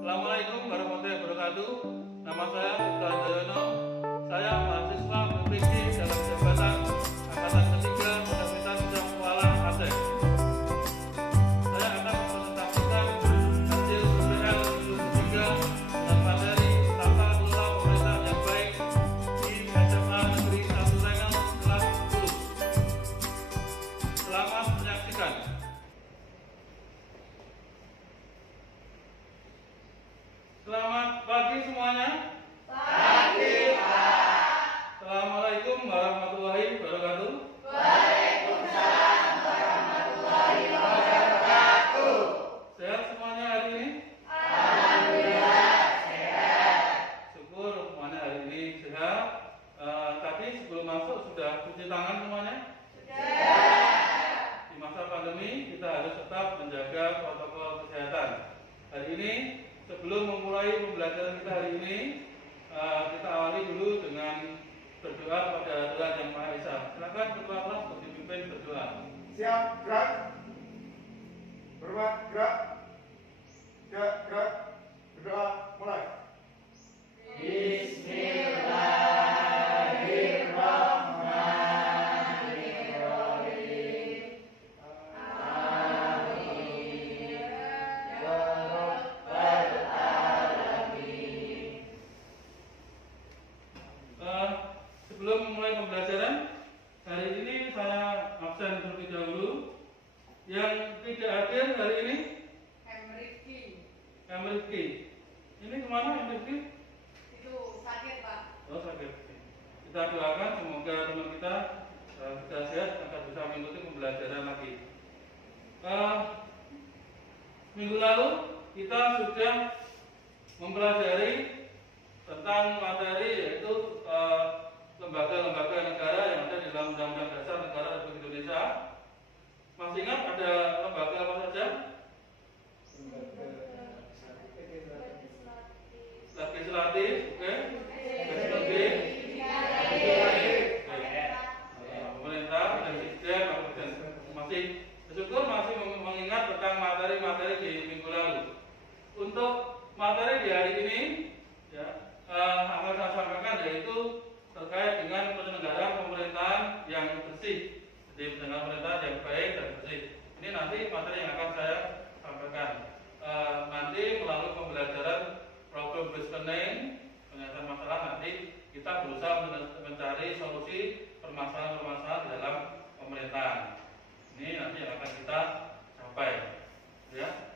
Assalamualaikum warahmatullahi wabarakatuh. Nama saya Putra Joyono. Saya mahasiswa BPG dalam jabatan Angkatan Ketiga Universitas Gajah Kuala Aceh. Saya akan mempresentasikan hasil UPL 2023 dan materi tata kelola pemerintahan yang baik di SMA Negeri 1 Rengel kelas 10. Selamat menyaksikan. Selamat pagi semuanya. Pagi, Pak. Assalamualaikum warahmatullahi wabarakatuh. Waalaikumsalam warahmatullahi wabarakatuh. Sehat semuanya hari ini? Alhamdulillah sehat. Syukur semuanya hari ini sehat. Tadi sebelum masuk sudah cuci tangan semuanya? Sudah. Di masa pandemi kita harus tetap menjaga protokol kesehatan. Hari ini sebelum memulai pembelajaran kita hari ini, kita awali dulu dengan berdoa pada Tuhan Yang Maha Esa. Silakan ketua kelas untuk dipimpin berdoa. Siap, gerak. Bermat, gerak. Siap, gerak. Berdoa, mulai. Bismillahirrahmanirrahim. Amin. Ya Rabbal Alamin. Sebelum memulai pembelajaran, hari ini saya absen terlebih dahulu. Yang tidak hadir hari ini, Emriki. Ini kemana Emriki? Itu sakit, Pak. Oh, sakit. Kita doakan semoga teman kita sudah sehat agar bisa mengikuti pembelajaran lagi. Minggu lalu kita sudah mempelajari tentang materi yaitu lembaga-lembaga negara yang ada di dalam Undang-Undang Dasar Negara Republik Indonesia. Masih ingat ada lembaga apa saja? Legislatif, oke. Eksekutif, pemerintah, presiden, masih bersyukur masih mengingat tentang materi-materi di minggu lalu. Untuk materi di hari ini, ya, akan saya sampaikan yaitu terkait dengan penyelenggaraan pemerintahan yang bersih, jadi penyelenggaraan pemerintahan yang baik dan bersih. Ini nanti materi yang akan saya sampaikan. Nanti melalui pembelajaran problem listening, penyelesaian masalah, nanti kita berusaha mencari solusi permasalahan-permasalahan di dalam pemerintahan. Ini nanti yang akan kita capai. Ya.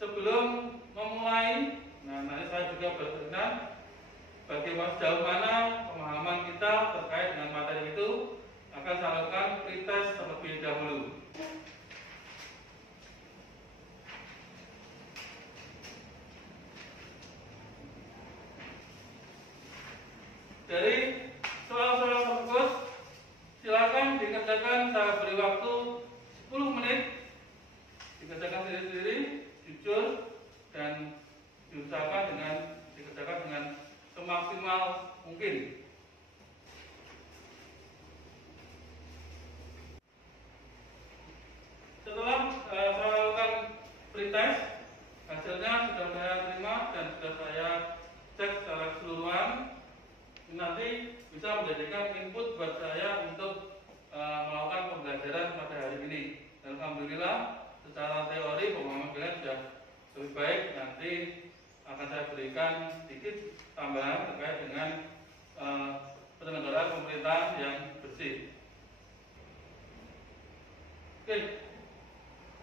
Sebelum memulai, nanti saya juga berkenan bagaimana sejauh mana pemahaman kita terkait dengan materi itu akan saya lakukan pretest terlebih dahulu. Dari soal-soal tersebut silakan dikerjakan, saya beri waktu 10 menit, dikerjakan sendiri-sendiri, jujur, dan dikerjakan dengan semaksimal mungkin. Setelah saya lakukan pretest, hasilnya sudah saya terima dan sudah saya cek secara keseluruhan. Nanti bisa menjadikan input buat saya untuk melakukan pembelajaran pada hari ini. Dan alhamdulillah secara teori pemahaman kalian sudah lebih baik. Nanti akan saya berikan sedikit tambahan terkait dengan penyelenggaraan pemerintahan yang bersih. Oke,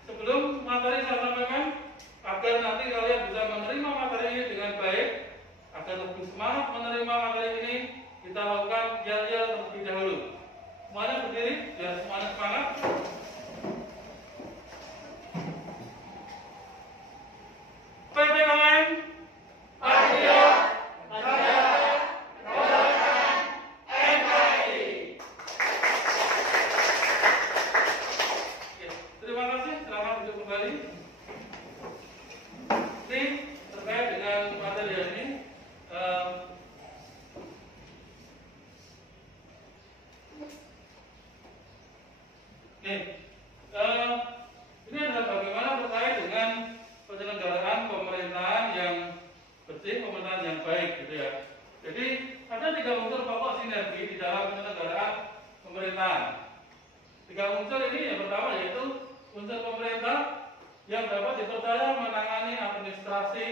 sebelum materi saya sampaikan, agar nanti kalian bisa menerima materi ini dengan baik, agar lebih semangat menerima materi ini, kita lakukan yel-yel terlebih dahulu. Semuanya berdiri, biar semuanya semangat. PPKM, Ayo, menjaga kedaulatan NKRI. Oke, terima kasih. Selamat duduk kembali. Ini terkait dengan materi ini. baik gitu ya. Jadi ada 3 unsur pokok sinergi di dalam penyelenggaraan pemerintahan. 3 unsur ini yang pertama yaitu unsur pemerintah yang dapat dipercaya menangani administrasi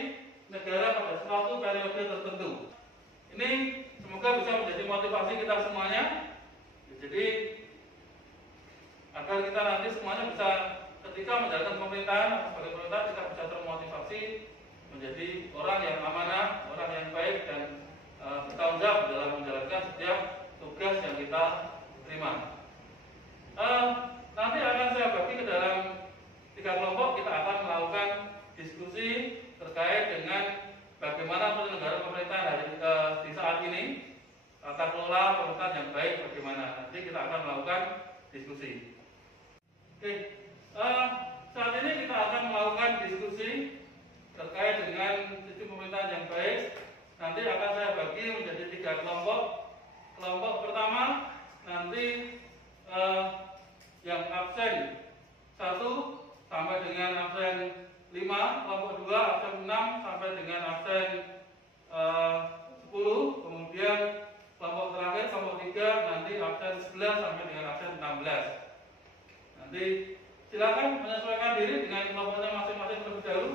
negara pada suatu periode tertentu. Ini semoga bisa menjadi motivasi kita semuanya. Jadi agar kita nanti semuanya bisa ketika menjalankan pemerintahan sebagai pemerintah kita bisa termotivasi menjadi orang yang amanah, orang yang baik dan bertanggung jawab dalam menjalankan setiap tugas yang kita terima. Nanti akan saya bagi ke dalam 3 kelompok. Kita akan melakukan diskusi terkait dengan bagaimana penyelenggaraan pemerintahan di saat ini, tata kelola pemerintahan yang baik bagaimana. Nanti kita akan melakukan diskusi. Oke, saat ini kita akan melakukan diskusi terkait dengan sistem pemerintahan yang baik. Nanti akan saya bagi menjadi 3 kelompok. Kelompok pertama nanti yang absen 1 sampai dengan absen 5, kelompok 2 absen 6 sampai dengan absen 10, kemudian kelompok terakhir kelompok 3 nanti absen 11 sampai dengan absen 16. Nanti silakan menyesuaikan diri dengan kelompoknya masing-masing terlebih dahulu.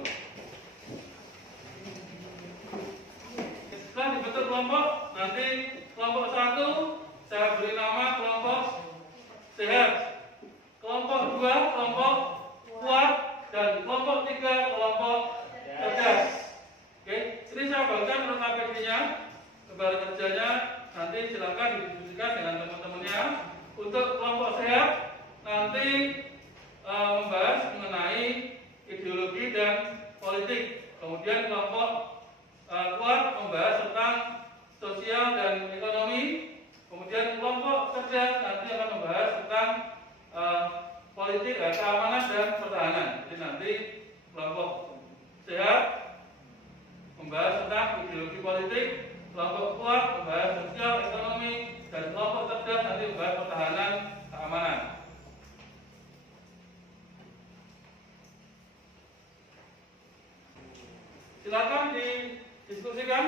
Setelah dibentuk kelompok, nanti kelompok 1 saya beri nama kelompok sehat, kelompok 2 kelompok kuat, dan kelompok 3 kelompok cerdas. Oke, ini saya bagikan notabene-nya, gambar kerjanya. Nanti silakan didiskusikan dengan teman-temannya. Untuk kelompok sehat nanti membahas mengenai ideologi dan politik. Kemudian kelompok kuat membahas tentang sosial dan ekonomi. Kemudian kelompok cerdas nanti akan membahas tentang politik, keamanan dan pertahanan. Jadi nanti kelompok sehat membahas tentang ideologi politik, kelompok kuat membahas sosial ekonomi, dan kelompok cerdas nanti membahas pertahanan keamanan. Silakan didiskusikan.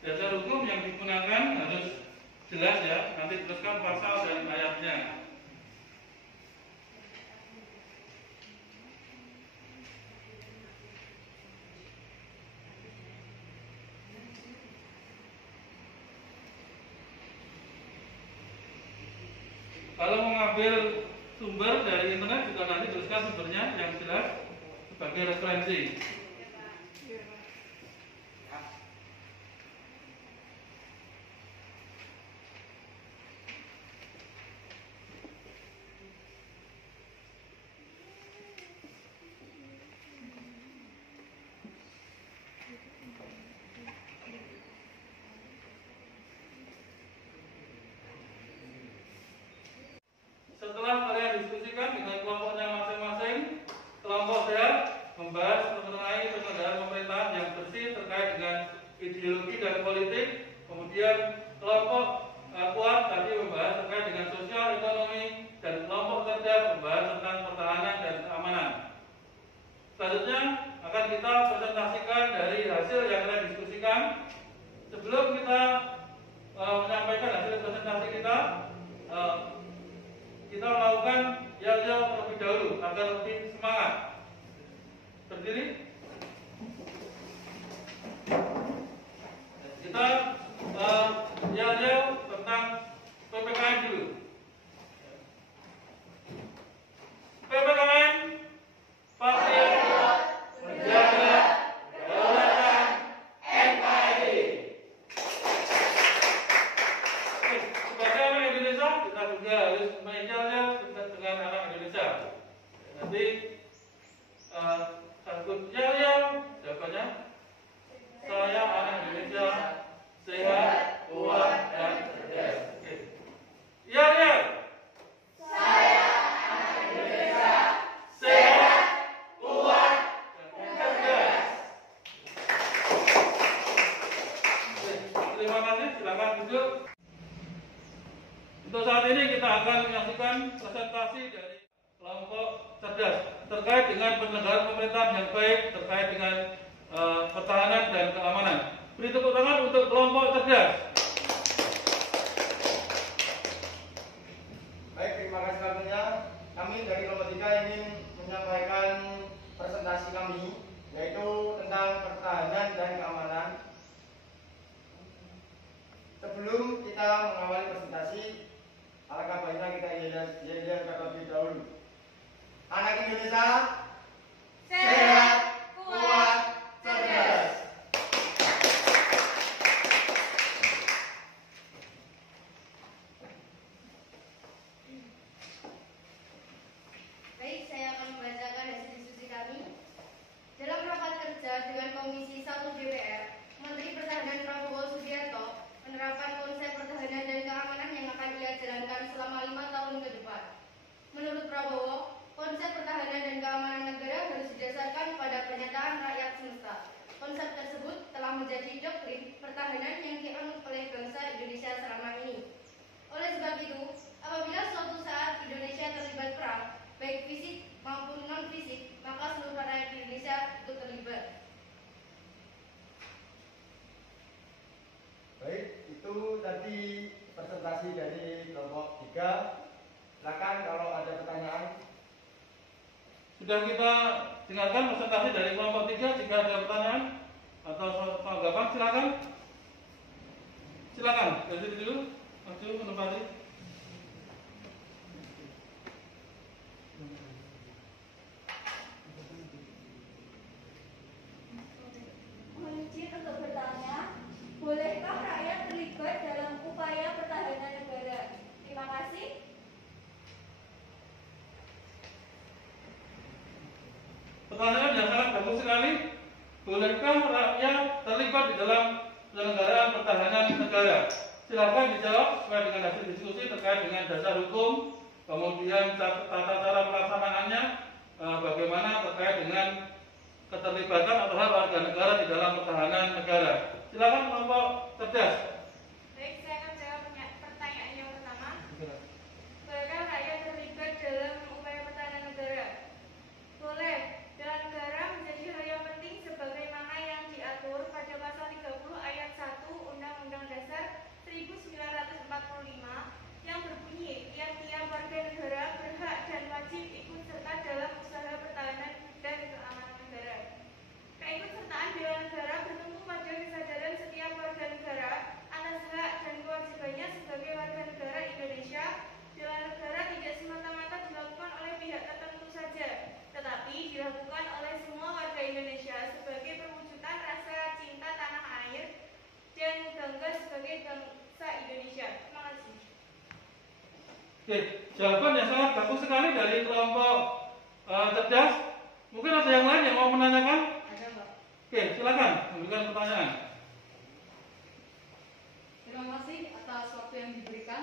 Dasar hukum yang digunakan harus jelas ya, nanti tuliskan pasal dan ayatnya. Kalau mengambil sumber dari internet juga nanti tuliskan sumbernya yang jelas sebagai referensi. Setelah kalian diskusikan dengan kelompoknya masing-masing, kelompok sehat membahas mengenai penyelenggaraan pemerintahan yang bersih terkait dengan ideologi dan politik. Kemudian kelompok kuat tadi membahas terkait dengan sosial ekonomi, dan kelompok cerdas membahas tentang pertahanan dan keamanan. Selanjutnya akan kita presentasikan dari hasil yang kita diskusikan. Sebelum kita menyampaikan hasil presentasi kita melakukan yel-yel terlebih dahulu agar lebih semangat. Berdiri. Kita yel-yel tentang PPKM dulu. PPKM, Patriot Menjaga Kedaulatan NKRI. Sebagai anak Indonesia, kita juga harus menjawab dengan anak Indonesia. Nanti satu yel-yel jawabannya, saya anak Indonesia, sehat, kuat, dan cerdas. Yel-yel. Saya anak Indonesia, sehat, kuat, dan cerdas. Terima kasih, silakan duduk. Untuk saat ini kita akan menyaksikan presentasi dari kelompok cerdas terkait dengan penyelenggaraan pemerintahan yang baik terkait dengan pertahanan dan keamanan. Beri tepuk tangan untuk kelompok cerdas. Baik, terima kasih waktunya. Kami dari kelompok 3 ingin menyampaikan presentasi kami, yaitu tentang pertahanan dan keamanan. Sebelum kita mengawali presentasi, alangkah baiknya kita lihat terlebih dahulu. Anak Indonesia sehat, kuat, cerdas. Baik, saya akan membacakan hasil diskusi kami. Dalam rapat kerja dengan Komisi 1 DPR, Menteri Pertahanan Prabowo Subianto menerapkan konsep pertahanan dan keamanan yang akan ia jalankan selama 5 tahun ke depan. Menurut Prabowo, konsep pertahanan dan keamanan negara harus didasarkan pada pernyataan rakyat semesta. Konsep tersebut telah menjadi doktrin pertahanan yang dianut oleh bangsa Indonesia selama ini. Oleh sebab itu, apabila suatu saat Indonesia terlibat perang, baik fisik maupun non-fisik, maka seluruh rakyat Indonesia ikut terlibat. Baik, itu tadi presentasi dari kelompok 3. Silakan kalau ada pertanyaan. Sudah kita dengarkan presentasi dari kelompok 3. Jika ada pertanyaan atau tanggapan, silakan. Silakan, dari situ dulu. Maju menempati. Mohon izin untuk bertanya, bolehkah rakyat terlibat dalam upaya pertahanan negara? Terima kasih. Pertanyaan yang sangat bagus sekali. Bolehkah rakyat terlibat di dalam penyelenggaraan pertahanan negara? Silakan dijawab sesuai dengan hasil diskusi terkait dengan dasar hukum, kemudian tata cara pelaksanaannya, bagaimana terkait dengan keterlibatan atau hak warga negara di dalam pertahanan negara. Silakan kelompok cerdas. Baik, saya akan jawab pertanyaan yang pertama. Bolehkah rakyat terlibat dalam upaya pertahanan negara? Boleh. Bela negara menjadi hal yang penting sebagaimana yang diatur pada pasal 30 ayat 1 Undang-Undang Dasar 1945 yang berbunyi, tiap-tiap warga negara berhak dan wajib ikut serta dalam usaha pertahanan dan keamanan negara. Keikutsertaan bela negara bertumpu pada kesadaran setiap warga negara atas hak dan kewajibannya sebagai warga negara Indonesia. Bela negara tidak semata-mata dilakukan oleh pihak tertentu saja, tetapi dilakukan oleh semua warga Indonesia sebagai perwujudan rasa cinta tanah air dan bangga sebagai bangsa Indonesia. Terima kasih. Oke, jawaban yang sangat bagus sekali dari kelompok cerdas. Mungkin ada yang lain yang mau menanyakan? Ada, Pak. Oke, silakan memberikan pertanyaan. Terima kasih atas waktu yang diberikan.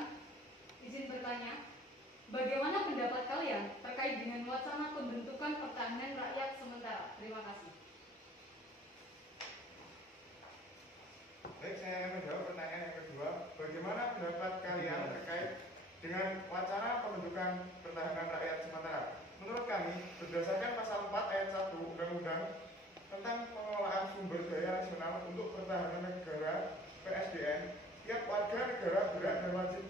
Izin bertanya, bagaimana pendapat kalian terkait dengan wacana pembentukan pertahanan rakyat sementara? Terima kasih. Baik, saya akan menjawab pertanyaan yang kedua. Bagaimana pendapat kalian terkait dengan wacana pembentukan pertahanan rakyat sementara? Menurut kami, berdasarkan pasal 4 ayat 1 Undang-Undang tentang pengelolaan sumber daya nasional untuk pertahanan negara (PSDN), tiap warga negara berhak dan wajib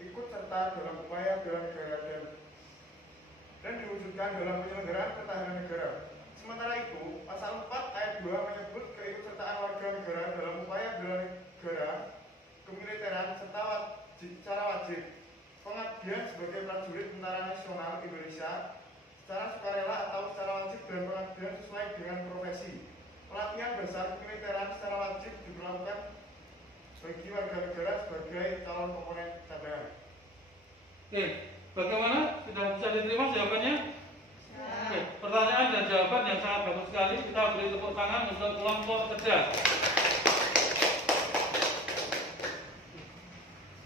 ikut serta dalam upaya bela negara dan diwujudkan dalam penyelenggaraan pertahanan negara. Sementara itu, pasal 4 ayat 2 menyebut keikutsertaan warga negara dalam upaya bela negara, kemiliteran serta secara wajib, pengabdian sebagai prajurit Tentara Nasional Indonesia secara sukarela atau secara wajib dan pengabdian sesuai dengan profesi. Pelatihan dasar kemiliteran secara wajib diperlakukan bagi warga negara sebagai calon komponen cadangan. Oke, bagaimana? Sudah bisa diterima jawabannya? Oke, pertanyaan dan jawaban yang sangat bagus sekali. Kita beri tepuk tangan untuk kelompok cerdas.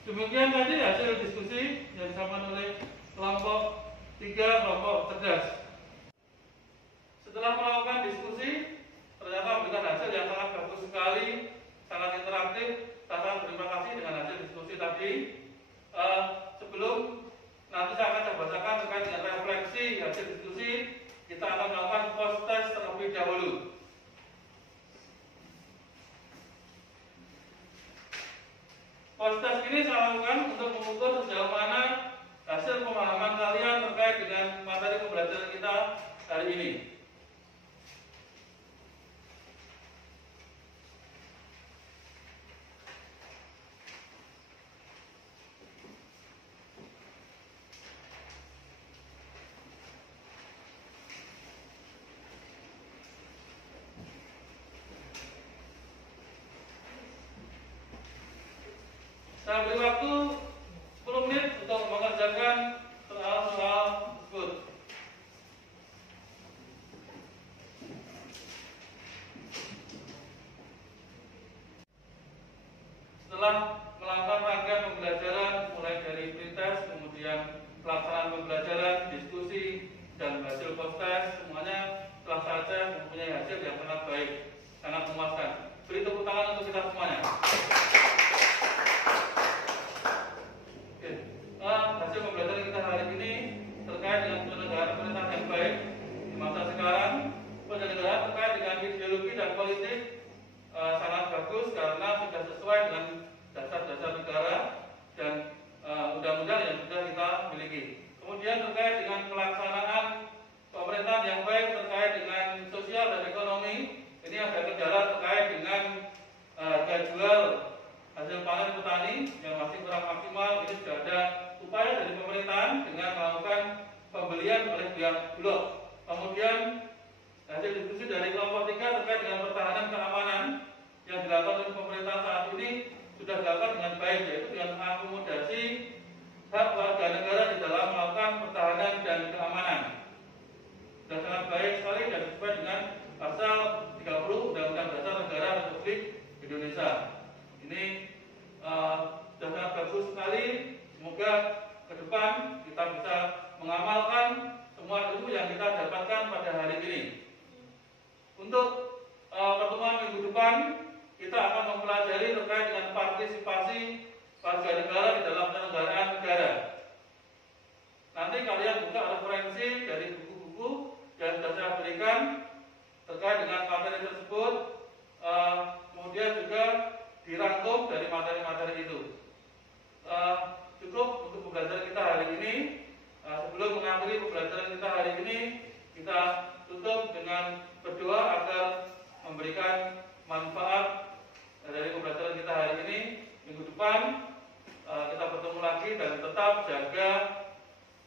Demikian tadi hasil diskusi yang disampaikan oleh kelompok 3, kelompok cerdas. Setelah melakukan diskusi, ternyata memberikan hasil yang sangat bagus sekali, sangat interaktif. Saya sangat terima kasih dengan hasil diskusi tadi. hasil diskusi, kita akan melakukan post test terlebih dahulu. Post test ini saya lakukan untuk mengukur sejauh mana hasil pemahaman kalian terkait dengan materi pembelajaran kita hari ini. Saya beri waktu 10 menit untuk mengerjakan soal-soal tersebut. Setelah melakukan rangkaian pembelajaran mulai dari pretest, kemudian pelaksanaan pembelajaran, diskusi, dan hasil post test, semuanya telah saja mempunyai hasil yang sangat baik, sangat memuaskan. Beri tepuk tangan untuk kita semuanya. Hasil pembelajaran kita hari ini terkait dengan penyelenggaraan pemerintahan yang baik di masa sekarang. Penyelenggaraan terkait dengan ideologi dan politik sangat bagus karena sudah sesuai dengan dasar-dasar negara dan undang-undang yang sudah kita miliki. Kemudian terkait dengan pelaksanaan pemerintahan yang baik terkait dengan sosial dan ekonomi, ini ada kendala terkait dengan harga jual hasil panen petani yang masih kurang maksimal. Ini sudah ada upaya dari pemerintahan dengan melakukan pembelian oleh pihak Bulog. Kemudian hasil diskusi dari kelompok 3 terkait dengan pertahanan keamanan yang dilakukan oleh pemerintah saat ini sudah dilakukan dengan baik, yaitu dengan mengakomodasi hak warga negara di dalam melakukan pertahanan dan keamanan. Sudah sangat baik sekali dan sesuai dengan pasal 30 Undang-Undang Dasar Negara Republik Indonesia. Ini sudah sangat bagus sekali. Semoga ke depan kita bisa mengamalkan semua ilmu yang kita dapatkan pada hari ini. Untuk pertemuan minggu depan, kita akan mempelajari terkait dengan partisipasi warga negara di dalam penyelenggaraan negara. Nanti kalian buka referensi dari buku-buku yang sudah saya berikan terkait dengan materi tersebut, kemudian juga dirangkum dari materi-materi itu. Cukup untuk pembelajaran kita hari ini. Sebelum mengakhiri pembelajaran kita hari ini, kita tutup dengan berdoa agar memberikan manfaat dari pembelajaran kita hari ini. Minggu depan kita bertemu lagi dan tetap jaga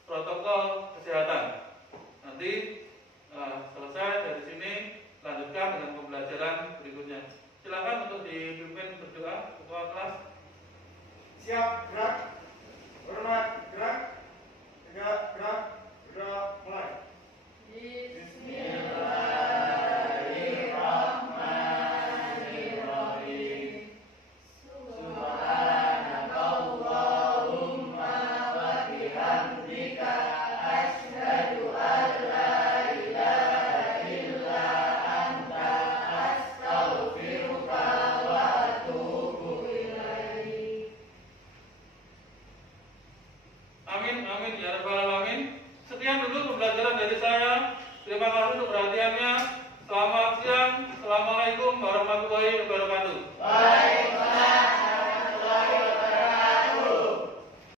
protokol kesehatan. Nanti selesai dari sini, lanjutkan dengan pembelajaran berikutnya. Silakan untuk dipimpin berdoa ketua kelas. Siap, gerak. Hormat, gerak. Tegak, gerak. Berdoa, mulai. Bismillahirrahmanirrahim. Subhanakallahumma wa bihamdika asyhadu an la ilaha illa anta astaghfiruka wa atubu ilaik. Amin, amin ya rabbal alamin. Sekian dulu pembelajaran dari saya. Terima kasih untuk perhatiannya. Selamat siang. Assalamualaikum warahmatullahi wabarakatuh.